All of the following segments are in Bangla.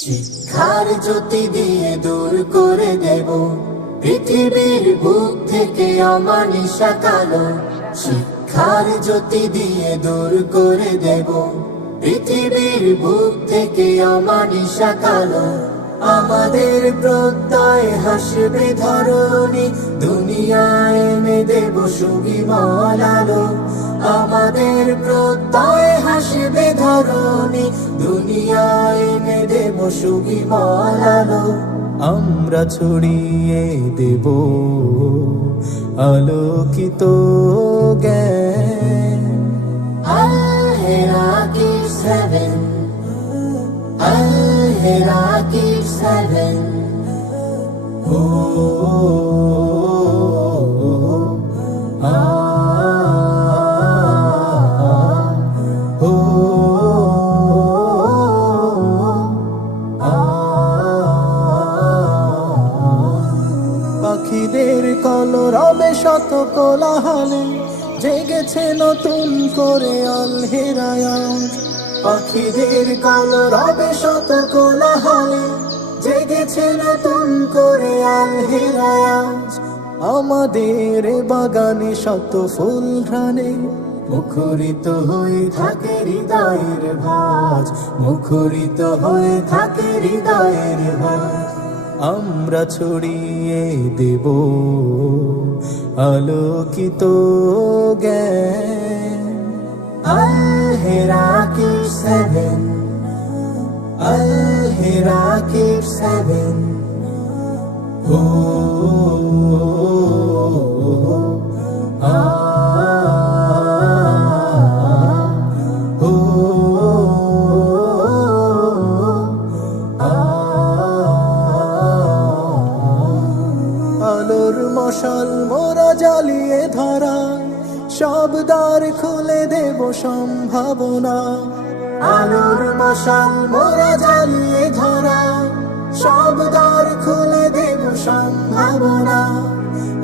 শিক্ষার জ্যোতি দিয়ে দূর করে দেব পৃথিবীর বুক থেকে অমানিসা কালো। শিক্ষার জ্যোতি দিয়ে দূর করে দেব পৃথিবীর বুক থেকে অমানিসা কালো। আমাদের প্রত্যয় হাসবে ধরণী, দুনিয়ায় এনে দেব সুবিমল আলো। আমাদের প্রত্যয় হাসবে ধরণী, দুনিয়ায় এনে দেব সুবিমল আলো। আমরা ছড়িয়ে দেব আলোকিত জ্ঞান। আল-হেরাকির 7, Al-Herakir 7. পাখিদের কলরবে শত কোলাহলে জেগেছে নতুন করে আল-হেরায়াত। পাখিদের কলরবে শত কোলাহলে জেগেছে নতুন করে আল-হেরায়াত। আমাদের বাগানে শত ফুল ঘ্রাণে মুখরিত হয়ে থাকে হৃদয়ের ভাজ, মুখরিত হয়ে থাকে হৃদয়ের ভাজ। আমরা ছড়িয়ে দেব আলোকিত জ্ঞান। Al-Herakir 7, Al-Herakir 7. আলোর মশাল মোরা জ্বালিয়ে ধরা, সব দ্বার খুলে দেব সম্ভাবনা। আলোর মশাল মোরা জ্বালিয়ে ধরা, সব দ্বার খুলে দেব সম্ভাবনা।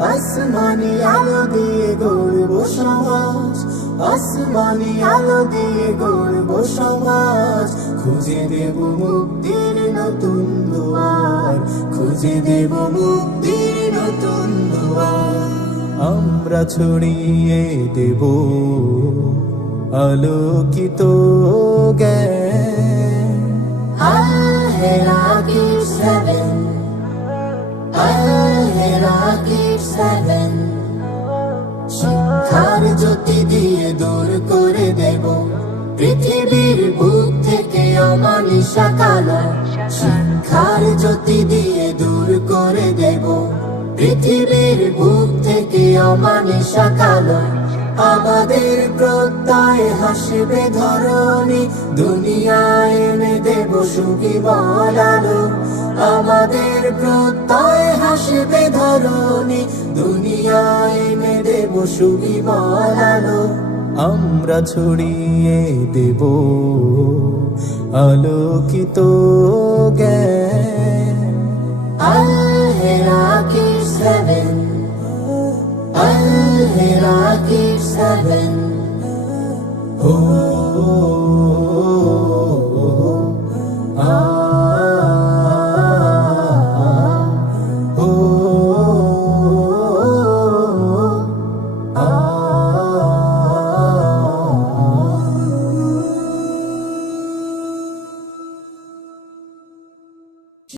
আসমানি আলো দিয়ে গড়ব সমাজ, আসমানি আলো দিয়ে গড়ব সমাজ। খুঁজে দেব মুক্তির নতুন দুয়ার, খুঁজে দেব মুক্তির নতুন দুয়ার। আমরা ছড়িয়ে দেব আলোকিত জ্ঞান। Al-Herakir 7, Al-Herakir 7. শিক্ষার জ্যোতি দিয়ে দূর করে দেব পৃথিবীর বুক থেকে অমানিসা কালো। শিক্ষার জ্যোতি দিয়ে দূর করে দেব পৃথিবীর বুক থেকে অমানিসা কালো। আমাদের প্রত্যয় হাসবে ধরণী, দুনিয়ায় এনে দেব সুবিমল আলো। আমাদের প্রত্যয় হাসবে ধরণী, দুনিয়ায় এনে দেব সুবিমল আলো। আমরা ছড়িয়ে দেব আলোকিত জ্ঞান। Al-Herakir 7, Al-Herakir 7.